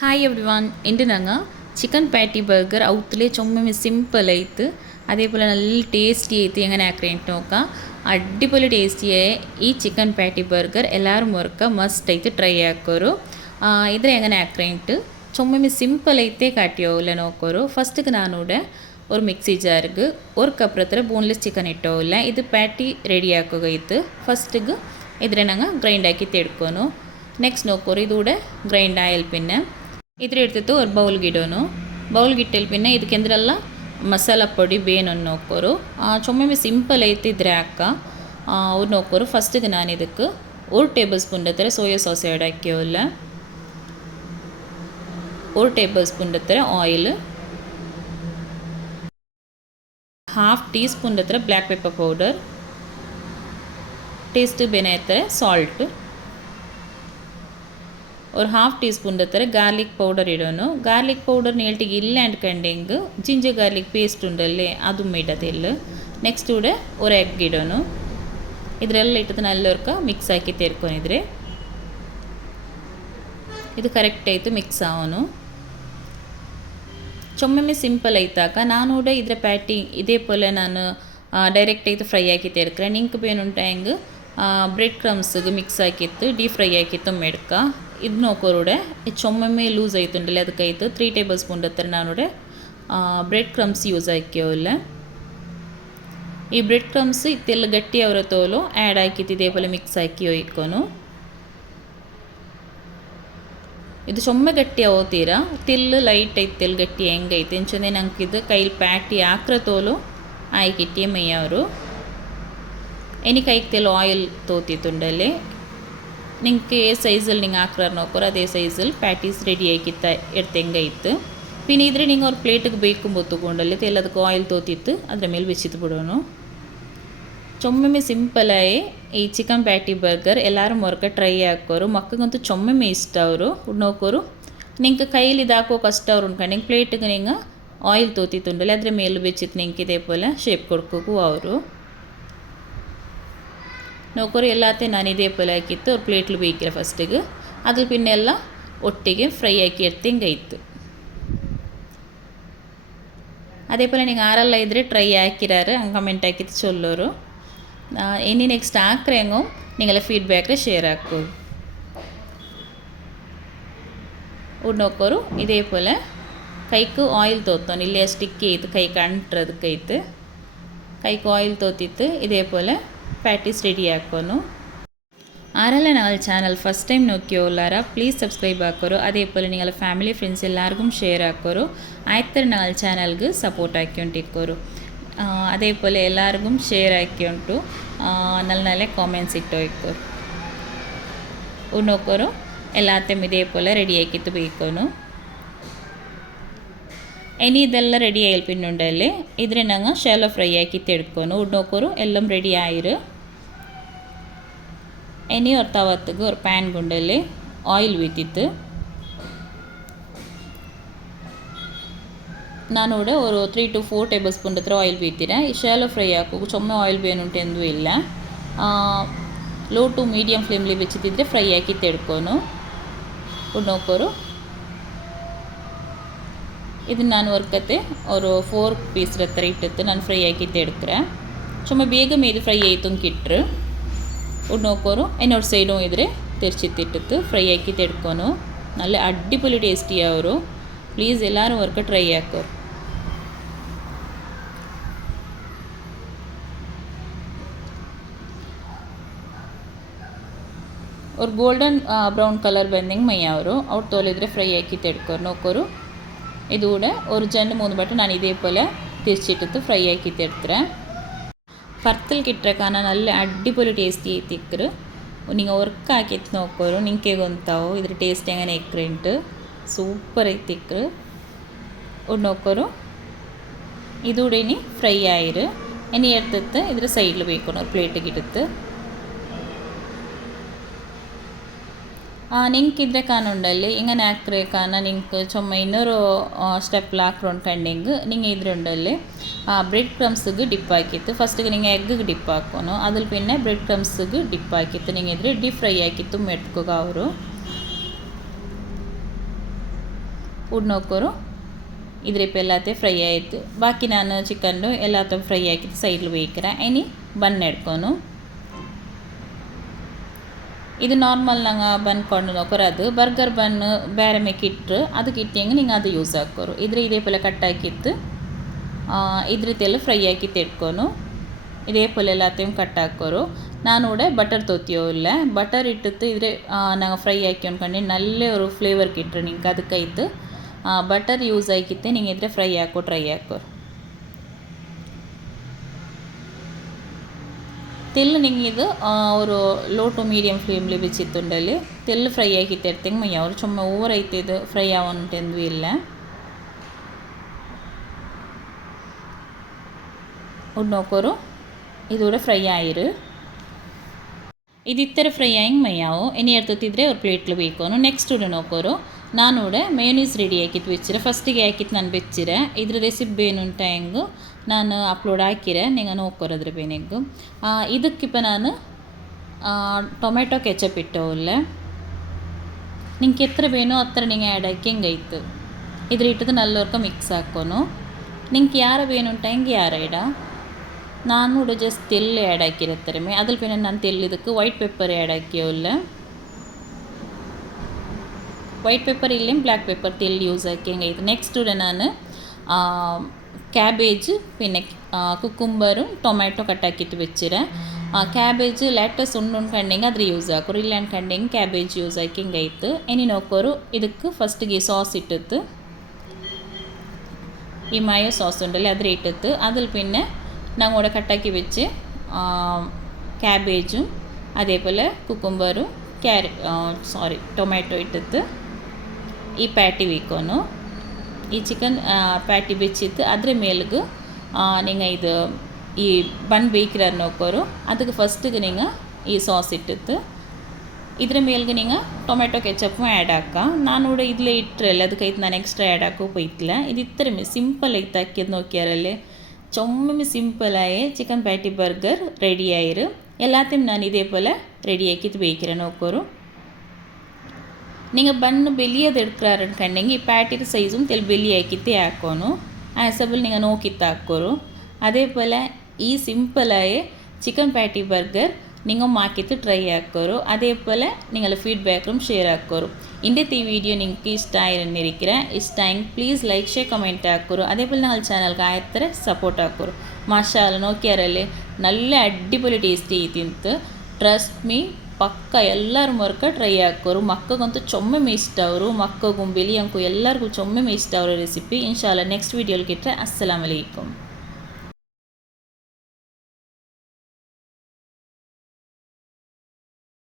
hi everyone ಇಂದು ನಂಗೆ chicken patty burger ಅವತ್ತಲೇ ಚೊಮ್ಮೆ simple ಆಯ್ತು അതേപോലെ നല്ല ടേസ്റ്റി ആയിട്ട് എങ്ങനെ ആക്കറേಂಟ್ നോക്ക അടിപൊളി ടേസ്റ്റിയായ ഈ ചിക്കൻ പാറ്റി ബർഗർ എല്ലാവരും ഓർക്ക മസ്റ്റ് ആയിട്ട് ട്രൈ ആക്കോರು ಇದ್ರೆ എങ്ങനെ ആക്കറേಂಟ್ ചൊമ്മೆ ಸಿಂಪಲ್ ಐತೆ ಕಾಟಿಯೋಲ್ಲ ನೋಕೋರು ಫಸ್ಟ್ಗೆ ನಾನೂಡೆ ഒരു മിക്സി ജാർക്ക് ഒരു കപ്പ് അത്ര ബോൺലെസ് ചിക്കൻ ഇട്ടോല്ല ഇത് പാറ്റി റെഡി ആക്കുകയിത്ത് ഫസ്ಟ್ಗೆ ഇದ್ರೆ ನಂಗೆ ಗ್ರೈಂಡ್ ಆಕಿ ತೆಡ್ಕೊನು ನೆಕ್ಸ್ಟ್ ನೋಕೋರು ಇದೂടെ ಗ್ರೈಂಡ್ ಆಯಲ್ പിന്നെ ಇದ್ರ ಇಡ್ತಿತ್ತು ಒಂದು ಬೌಲ್ಗೆ ಇಡೋನು ಬೌಲ್ಗೆ ಇಟ್ಟಲ್ಲಿ പിന്നെ ಇದಕ್ಕೆಂದ್ರಲ್ಲ ಮಸಾಲ ಪೊಡಿ ಬೇನೊಂದು ನೋಕೋರು ಚೊಮ್ಮೆ ಸಿಂಪಲ್ ಐತಿದ್ರೆ ಅಕ್ಕ ಅವ್ರು ನೋಕೋರು ಫಸ್ಟಿಗೆ ನಾನು ಇದಕ್ಕೆ 1 ಟೇಬಲ್ ಸ್ಪೂನ್ ಹತ್ರ ಸೋಯಾ ಸಾಸ್ ಆ್ಯಡ್ ಹಾಕಿಯೋಲ್ಲ 1 ಟೇಬಲ್ ಸ್ಪೂನ್ ಹತ್ರ ಆಯಿಲ್ 1/2 ಟೀ ಸ್ಪೂನ್ ಹತ್ರ ಬ್ಲ್ಯಾಕ್ ಪೆಪ್ಪರ್ ಪೌಡರ್ ಟೇಸ್ಟ್ ಬೇನೆ ಹತ್ರ ಸಾಲ್ಟ್ और 1/2 टीस्पून हत्र गार्लिक पौडर इडोनु गार्लिक पौडर नेल्टिगे इल्ल अंड्कंडेंग जिंजर गार्लिक पेस्ट उंडल्ले अदु इडोदिल्ल नेक्स्ट ऊडे और एग इडोनु इद्रेल्ल इट्टु नल्लोर्क मिक्स हाकि तेर्कोनिद्रे इदु करेक्ट आयितु मिक्स आवनु चೊಮ್ಮೆ ಸಿಂಪಲ್ ಐತಾಕ ನಾನು ಕೂಡ ಇದ್ರ ಪ್ಯಾಟಿ ಇದೇ ಪೋಲೆ ನಾನು ಡೈರೆಕ್ಟ್ ಆಯ್ತು ಫ್ರೈ ಹಾಕಿ ತೆರ್ಕ್ರೆ ನಿಂಕ್ ಬೇನುಂಟಾಯಂಗ್ ಬ್ರೆಡ್ ಕ್ರಮ್ಸ್ಗೆ ಮಿಕ್ಸ್ ಹಾಕಿತ್ತು ಡೀಪ್ ಫ್ರೈ ಹಾಕಿತ್ತು ಮೆಡ್ಕ ಇದು ನೋಕೋರುಡೆ ಚೊಮ್ಮೆ ಲೂಸ್ ಆಯ್ತುಂಡಲ್ಲ ಅದಕ್ಕಾಯ್ತು 3 ಟೇಬಲ್ ಸ್ಪೂನ್ ಹತ್ರ ನಾನುಡೆ ಬ್ರೆಡ್ ಕ್ರಮ್ಸ್ ಯೂಸ್ ಹಾಕಿಯೋಲ್ಲ ಈ ಬ್ರೆಡ್ ಕ್ರಮ್ಸ್ ಇತ್ತೆಲ್ಲ ಗಟ್ಟಿ ಅವರ ತೋಲು ಆ್ಯಡ್ ಹಾಕಿತ್ತು ಇದೇ ಪೋಲೆ ಮಿಕ್ಸ್ ಹಾಕಿ ಒಯ್ಕೊನು ಇದು ಚೊಮ್ಮೆ ಗಟ್ಟಿ ಆಗೋತೀರಾ ತಿಲ್ಲು ಲೈಟ್ ಐತೆಲ್ಲ ಗಟ್ಟಿ ಹೆಂಗೈತೆ ಎಂಚಂದೆ ನಂಗೆ ಇದು ಕೈಲಿ ಪ್ಯಾಟಿ ಹಾಕ್ರ ತೋಲು ಆಯ್ಕಿಟ್ಟಿ ಮೈಯವರು ಎನಿ ಕೈಗೆ ತೆಲು ಆಯಿಲ್ ತೋತಿತ್ತುಂಡಲ್ಲಿ ನಿಂಗೆ ಏ ಸೈಜಲ್ಲಿ ನಿಂಗೆ ಹಾಕ್ರ ನೋಕೋರು ಅದೇ ಸೈಜಲ್ಲಿ ಪ್ಯಾಟೀಸ್ ರೆಡಿ ಆಯ್ಕಿತ್ತ ಎಡ್ತೆಂಗೈತು പിന്നെ ಇದ್ರೆ ನಿಂಗೆ ಅವ್ರ ಪ್ಲೇಟಿಗೆ ಬೇಕು ಬೊತ್ತುಕೊಂಡಲ್ಲಿ ತೆಲ್ಲದಕ್ಕೆ ಆಯಿಲ್ ತೋತಿತ್ತು ಅದ್ರ ಮೇಲೆ ಬೆಚ್ಚಿತ್ತು ಬಿಡೋನು ಚೊಮ್ಮೆ ಸಿಂಪಲಾಗಿ ಈ ಚಿಕನ್ ಪ್ಯಾಟಿ ಬರ್ಗರ್ ಎಲ್ಲರೂ ಮೊರಕ ಟ್ರೈ ಹಾಕೋರು ಮಕ್ಕಳಿಗಂತೂ ಚೊಮ್ಮೆ ಇಷ್ಟ ಅವರು ನೋಕೋರು ನಿಂಗೆ ಕೈಲಿ ಇದು ಹಾಕೋ ಕಷ್ಟ ಅವ್ರು ಉಂಡ್ಕೊಂಡು ನಿಂಗೆ ಪ್ಲೇಟಿಗೆ ನಿಂಗೆ ಆಯಿಲ್ ತೋತಿತ್ತುಂಡಲ್ಲಿ ಅದ್ರ ಮೇಲೆ ಬೆಚ್ಚಿತ್ತು ನಿಂಗೆ ಇದೇ ಪೋಲೆ ಶೇಪ್ ಕೊಡ್ಕೋಕು ಅವರು ನೋಕೋರು ಎಲ್ಲಾತೆ ನಾನು ಇದೇ ಪೋಲೆ ಹಾಕಿತ್ತು ಅವ್ರು ಪ್ಲೇಟ್ಲು ಬೇಕಿರ ಫಸ್ಟಿಗೆ ಅದ್ರ ಪಿನ್ನೆಲ್ಲ ಒಟ್ಟಿಗೆ ಫ್ರೈ ಹಾಕಿ ಎಡ್ತಿಂಗೈತು അതേ പോലെ നിങ്ങൾ ആരെല്ലാം ഇದ್ರೆ ಟ್ರೈ ಹಾಕಿರಾರು ಹಂಗೆ ಕಮೆಂಟ್ ಹಾಕಿತ್ತು ಚೊಲ್ಲೋರು ಇನ್ನು ನೆಕ್ಸ್ಟ್ ಹಾಕ್ರೆಂಗು ನಿಂಗೆಲ್ಲ ಫೀಡ್ಬ್ಯಾಕ್ರೆ ಶೇರ್ ಹಾಕು ಉಣ್ಣೋಕೋರು ಇದೇ ಪೋಲೆ ಕೈಕು ಆಯಿಲ್ ತೋತೋನು ಇಲ್ಲೇ ಸ್ಟಿಕ್ಕಿ ಐತೆ ಕೈಗೆ ಅಂಟ್ರದಕ್ಕೈತೆ ಕೈಗೆ ಆಯಿಲ್ ತೋತಿತ್ತು ಇದೇ ಪೋಲೆ ಪ್ಯಾಟೀಸ್ ರೆಡಿ ಹಾಕೋನು ആരല്ല ഞങ്ങൾ ചാനൽ ഫസ്റ്റ് ടൈം നോക്കിയോല്ലാര പ്ലീസ് സബ്സ്ക്രൈബ് ആക്കോರು അതേ പോലെ നിങ്ങളുടെ ഫാമിലി ഫ്രണ്ട്സ് എല്ലാവർക്കും ഷെയർ ആക്കോರು ಆಯ್ತರ ഞങ്ങൾ ಚಾನಲ್ಗೆ ಸಪೋರ್ಟ್ ಹಾಕ್ಕೊಂಡಿಕ್ಕೋರು അതേ പോലെ എല്ലാവർക്കും ഷെയർ ಹಾಕ್ಕೊಂಡು നല്ല നല്ല ಕಾಮೆಂಟ್ಸ್ ಇಟ್ಟು ಹೋಯ್ಕೋರು ಉಣ್ಣೋಕೋರು എല്ലാத்தைയും ഇതേ പോലെ റെഡി ആക്കിയിട്ട് ಬೇಕೋನು ഇനി ഇതെല്ലാം റെഡി ആയാൽ പിന്നുണ്ടല്ലേ ഇದ್ರೆ ഞങ്ങൾ ಶಾಲೋ ಫ್ರೈ ആക്കിയിട്ട് എടുക്കുന്നു ഉണ്ണോക്കോರು എല്ലാം റെഡി ആയിരു ഇനി ഒരു തവത്തുക്ക് ഒരു പാൻ കൊണ്ടല്ലേ ಆಯಿಲ್ വീത്തിತ್ತು ನಾನೂടെ ഒരു 3 to 4 ಟೇಬಲ್ ಸ್ಪೂನ್ ಹತ್ರ ಆಯಿಲ್ ಬೀತಿರ ಈ ಶಾಲೋ ಫ್ರೈ ಹಾಕೋ ಚೊಮ್ಮೆ ಆಯಿಲ್ ಬೇನುಂಟೆಂದೂ ಇಲ್ಲ ಲೋ ಟು ಮೀಡಿಯಮ್ ಫ್ಲೇಮ್ಲಿ ಬೆಚ್ಚಿದ್ರೆ ಫ್ರೈ ಹಾಕಿ ತೆಡ್ಕೊನು ನೋಕೋರು ಇದನ್ನು ನಾನು ವರ್ಕತ್ತೆ ಅವರು 4 ಪೀಸ್ ಹತ್ರ ಇಟ್ಟಿತ್ತು ನಾನು ಫ್ರೈ ಹಾಕಿ ತೆಡ್ಕ್ರೆ ಚೊಮ್ಮೆ ಬೇಗ ಮೇದು ಫ್ರೈ ಆಯ್ತು ಕಿಟ್ರು നോക്കോറു എന്നോട് സൈഡും ഇದ್ರೆ തിരിച്ചിട്ടിട്ട് ഫ്രൈ ആക്കി എടുക്കുന്നു നല്ല അടിപൊളി ടേസ്റ്റിയാവും പ്ലീസ് എല്ലാവരും അവർക്ക് ട്രൈ ആക്കോ और गोल्डन ब्रೌನ್ ಕಲರ್ ಬಂದಂಗೆ ಮೈಯವರು ಅವ್ರು ತೋಲಿದ್ರೆ ಫ್ರೈ ಹಾಕಿ ತೆಡ್ಕೋರು ನೋಕೋರು ಇದು ಕೂಡ ഒരു 2-3 ಬಟ್ಟೆ ನಾನು ಇದೇ പോലെ തിരിച്ചിട്ടിട്ട് ഫ്രൈ ആക്കി ತೆಡ್ತ್ರೆ ಪರ್ತಲ್ ಕಿಟ್ರಕಾನ നല്ല അടിപൊളി ടേസ്റ്റി തിക്കറ് നിങ്ങൾ ഒർക്ക് ആക്കിയിട്ട് നോക്കോರು ನಿಂಗೆ ಗೊತ್ತಾವು ಇದ್ರ ಟೇಸ್ಟ್ ಹೆಂಗನೆ ಇಕ್ರೆಂಟ್ ಸೂಪರ್ ಐತಿ ಇಕ್ರು ನೋಕೋರು ಇದು ಇನಿ ಫ್ರೈ ಆಯಿರು ಇನಿ ಎಡ್ತತ್ತು ಇದ್ರ ಸೈಡ್ಲು ಬೇಕೋನು ಪ್ಲೇಟಿಗೆ ಇಡುತ್ತೆ ನಿಂಗೆ ಇದ್ರೆ ಕಾನುಂಡಲ್ಲಿ ಇಂಗನೆ ಹಾಕ್ರೆ ಕಾನ ನಿಂಗೆ ಚೊಮ್ಮೆ ಇನ್ನೊರು ಸ್ಟೆಪ್ಲ ಹಾಕ್ರೊಂಡ್ಕಂಡಿಂಗ್ ನಿಂಗೆ ಇದ್ರೆ ಉಂಡಲ್ಲಿ ಬ್ರೆಡ್ ಕ್ರಮ್ಸ್ಗೆ ಡಿಪ್ ಹಾಕಿತ್ತು ಫಸ್ಟಿಗೆ ನಿಂಗೆ ಎಗ್ಗಿಗೆ ಡಿಪ್ ಹಾಕೋನು ಅದ್ರ പിന്നെ ಬ್ರೆಡ್ ಕ್ರಮ್ಸ್ಗೆ ಡಿಪ್ ಹಾಕಿತ್ತು ನಿಂಗೆ ಇದ್ರೆ ಡೀಪ್ ಫ್ರೈ ಹಾಕಿತ್ತು ಮೆಟ್ಕೋಗ ಅವರು ಉಡ್ನೋಕೋರು ಇದ್ರಿಪ್ಪ ಎಲ್ಲತ್ತೆ ಫ್ರೈ ಆಯಿತು ಬಾಕಿ ನಾನು ಚಿಕನ್ನು ಎಲ್ಲತ್ತ ಫ್ರೈ ಆಕಿತ್ತು ಸೈಡ್ಲು ಬೇಯ್ಕರ ಇನಿ ಬನ್ ಎಡ್ಕೊನು ಇದು ನಾರ್ಮಲ್ ನಂಗೆ ಬನ್ ಕೊಂಡು ನೋಕೋರು ಅದು ಬರ್ಗರ್ ಬನ್ ಬೇರೆ ಮೇಕ್ ಇಟ್ಟರು ಅದಕ್ಕೆ ಇಟ್ಟಂಗೆ ನಿಂಗೆ ಅದು ಯೂಸ್ ಹಾಕೋರು ಇದೇ ಪಲ್ಲೆ ಕಟ್ ಹಾಕಿತ್ತು ಇದ್ರತೆಲ್ಲ ಫ್ರೈ ಹಾಕಿತ್ತು ಇಟ್ಕೊನು ಇದೇ ಪಲ್ಲೆ ಎಲ್ಲத்தையும் ಕಟ್ ಹಾಕೋರು ನಾನು ಕೂಡ ಬಟರ್ ತೊತ್ತಿಯೋ ಇಲ್ಲ ಬಟರ್ ಇಟ್ಟಿತ್ತು ಇದ್ರೆ ನಂಗೆ ಫ್ರೈ ಹಾಕಿ ಅನ್ಕೊಂಡು ನಲ್ಲೇ ಅವರು ಫ್ಲೇವರ್ಗೆ ಇಟ್ಟರು ನಿಂಗೆ ಅದಕ್ಕಾಯ್ತು ಬಟರ್ ಯೂಸ್ ಆಯ್ಕಿತ್ತೆ ನಿಂಗೆ ಇದ್ರೆ ಫ್ರೈ ಹಾಕೋ ಟ್ರೈ ಹಾಕೋರು ತೆಲ್ಲು ನಿಂಗೆ ಇದು ಅವರು ಲೋ ಟು ಮೀಡಿಯಮ್ ಫ್ಲೇಮ್ಲಿ ಬಿಚ್ಚಿತ್ತುಂಡಲ್ಲಿ ತೆಲ್ಲು ಫ್ರೈ ಆಕಿತ್ತೆ ಇರ್ತಂಗೆ ಮಯ್ಯ ಅವರು ಚೊಮ್ಮೆ ಓವರ್ ಐತೆ ಇದು ಫ್ರೈ ಆವಂಟೆಂದು ಇಲ್ಲ ಉಡ್ ನೋಕೋರು ಇದು ಕೂಡ ಫ್ರೈ ಆಯಿರು ಇದಿತ್ತರ ಫ್ರೈ ಆಯಿಂಗ್ ಮಯ್ಯಾವು ಎನಿ ಎರ್ತತಿದ್ರೆ ಅವ್ರು ಪ್ಲೇಟ್ಲು ಬೇಕೋನು ನೆಕ್ಸ್ಟ್ ಉಡ ನೋಕೋರು ನಾನು ಕೂಡ ಮೇಯೋನೀಸ್ ರೆಡಿ ಹಾಕಿತ್ತು ಬೆಚ್ಚಿರೆ ಫಸ್ಟಿಗೆ ಹಾಕಿತ್ತು ನಾನು ಬೆಚ್ಚಿರೆ ಇದ್ರ ರೆಸಿಪಿ ಬೇನುಂಟ ಹೆಂಗು ನಾನು ಅಪ್ಲೋಡ್ ಹಾಕಿರೆ ನಿಂಗೆ ನೋಕೋರದ್ರ ಬೇನೆಂಗು ಇದಕ್ಕಿಪ್ಪ ನಾನು ಟೊಮೆಟೊ ಕೆಚಪ್ ಇಟ್ಟವಲ್ಲ ನಿಂಗೆ ಎತ್ತರ ಬೇನೋ ಹತ್ರ ನಿಂಗೆ ಆ್ಯಡ್ ಹಾಕಿ ಹೆಂಗಾಯ್ತು ಇದ್ರ ಇಟ್ಟದು ನಲ್ಲೋರ್ಕ ಮಿಕ್ಸ್ ಹಾಕೋನು ನಿಂಗೆ ಯಾರ ಬೇನುಂಟ ಹೆಂಗೆ ಯಾರ ಇಡ ನಾನು ಕೂಡ ಜಸ್ಟ್ ತೆಲ್ಲು ಆ್ಯಡ್ ಹಾಕಿರತ್ತಾರೆ ಅದ್ರ ಪೇನ ನಾನು ತೆಲ್ಲಿದಕ್ಕೆ ವೈಟ್ ಪೆಪ್ಪರ್ ಆ್ಯಡ್ ಹಾಕಿಯವಲ್ಲ ವೈಟ್ ಪೆಪ್ಪರ್ ಇಲ್ಲೇ ಬ್ಲ್ಯಾಕ್ ಪೆಪ್ಪರ್ ತೆಲ್ಲು ಯೂಸ್ ಹಾಕಿ ಹೆಂಗಾಯ್ತು ನೆಕ್ಸ್ಟ್ ಕೂಡ ನಾನು ಕ್ಯಾಬೇಜ್ പിന്നെ ಕುಕ್ಕುಂಬರು ಟೊಮ್ಯಾಟೊ ಕಟ್ ಹಾಕಿಟ್ಟು ಬೆಚ್ಚಿರೆ ಕ್ಯಾಬೇಜ್ ಲ್ಯಾಟಸ್ ಉಂಡ್ಕೊಂಡೆಂಗೆ ಅದ್ರ ಯೂಸ್ ಹಾಕೋರು ಇಲ್ಲ ಅನ್ಕೊಂಡೆಂಗೆ ಕ್ಯಾಬೇಜ್ ಯೂಸ್ ಹಾಕಿ ಹಿಂಗಾಯ್ತು ಎನಿ ನೋಕೋರು ಇದಕ್ಕೆ ಫಸ್ಟಿಗೆ ಸಾಸ್ ಇಟ್ಟಿತ್ತು ಈ ಮಾಯೋ ಸಾಸ್ ಉಂಡಲ್ಲಿ ಅದ್ರ ಇಟ್ಟಿತ್ತು ಅದ್ರ പിന്നെ நாங்கள் கூட கட்டாக்கி வச்சு கேபேஜும் அதே போல் குக்கும்பரும் ಟೊಮ್ಯಾಟೊ ಇಟ್ಟಿತ್ತು ಈ ಪ್ಯಾಟಿ ಬೇಕೋನು ಈ ಚಿಕನ್ ಪ್ಯಾಟಿ ಬೆಚ್ಚಿತ್ತು ಅದ್ರ ಮೇಲಿಗೂ ನಿಂಗೆ ಇದು ಈ ಬನ್ ಬೇಯ್ಕಿರ ನೋಕೋರು ಅದಕ್ಕೆ ಫಸ್ಟಿಗೆ ನಿಂಗೆ ಈ ಸಾಸ್ ಇಟ್ಟಿತ್ತು ಇದ್ರ ಮೇಲ್ಗೆ ನಿಂಗೆ ಟೊಮೆಟೊ ಕೆಚಪ್ಪು ಆ್ಯಡ್ ಹಾಕ ನಾನು ಕೂಡ ಇದ್ಲೇ ಇಟ್ಟರಲ್ಲ ಅದಕ್ಕೈತೆ ನಾನು ಎಕ್ಸ್ಟ್ರಾ ಆ್ಯಡ್ ಹಾಕೋ ಹೋಯ್ತಿಲ್ಲ ಇದು ಇತ್ತರ ಸಿಂಪಲ್ ಐತೆ ಹಾಕಿದ್ದು നോക്കിയാറല്ലേ ചൊമ്മ സിമ്പിളായ ചിക്കൻ പാറ്റി ബർഗർ റെഡി ആയിരു എല്ലാத்தையும் ನಾನು ಇದೇ പോലെ ರೆಡಿ ಆಕಿತ್ತು ಬೇಯ್ಕಿರ ನೋಕೋರು നിങ്ങൾ ബണ്ണ് വലിയത് എടുക്കാറുണ്ടെങ്കിൽ ഈ പാറ്റിയുടെ സൈസും തെൽ വലിയ ആക്കിത്തേ ആക്കോನು ആസബിൾ നിങ്ങൾ നോക്കിത്ത് ಹಾಕೋರು അതേപോലെ ഈ സിമ്പിളായ ചിക്കൻ പാറ്റി ബർഗർ നിങ്ങൾ മാക്കിത്ത് ട്രൈ ആക്കോರು അതേപോലെ നിങ്ങൾ ഫീഡ്ബാക്കും ഷെയർ ആക്കോರು ഇന്നത്തെ ഈ വീഡിയോ നിങ്ങൾക്ക് ഇഷ്ടമായിരുന്നിരിക്കിற ഇഷ്ടമായെങ്കിൽ പ്ലീസ് ലൈക്ക് ഷെയർ കമൻറ്റ് ആക്കോರು അതേപോലെ ഞങ്ങൾ ചാനൽക്ക് ആയത്ര സപ്പോർട്ട് ആക്കോರು മാഷാഅല്ല നോക്കിയാറല്ലേ നല്ല ಅಡ್ಡಿಪೊಲಿ ಟೇಸ್ಟಿ ಐತಿಂತು ಟ್ರಸ್ಟ್ ಮೀ ಪಕ್ಕ ಎಲ್ಲರೂ ಮರ್ಕ ಟ್ರೈ ಹಾಕೋರು ಮಕ್ಕಗಂತೂ ಚೊಮ್ಮೆ ಇಷ್ಟ ಅವರು ಮಕ್ಕಗೂ ಬೆಲಿಯಂಕು ಎಲ್ಲರಿಗೂ ಚೊಮ್ಮೆ ಇಷ್ಟ ಅವರ ರೆಸಿಪಿ ಇನ್ಶಾಲ್ಲ ನೆಕ್ಸ್ಟ್ ವೀಡಿಯೋಲಿ ಗಿಟ್ರೆ ಅಸ್ಸಲಾಮು ಅಲೈಕುಮ್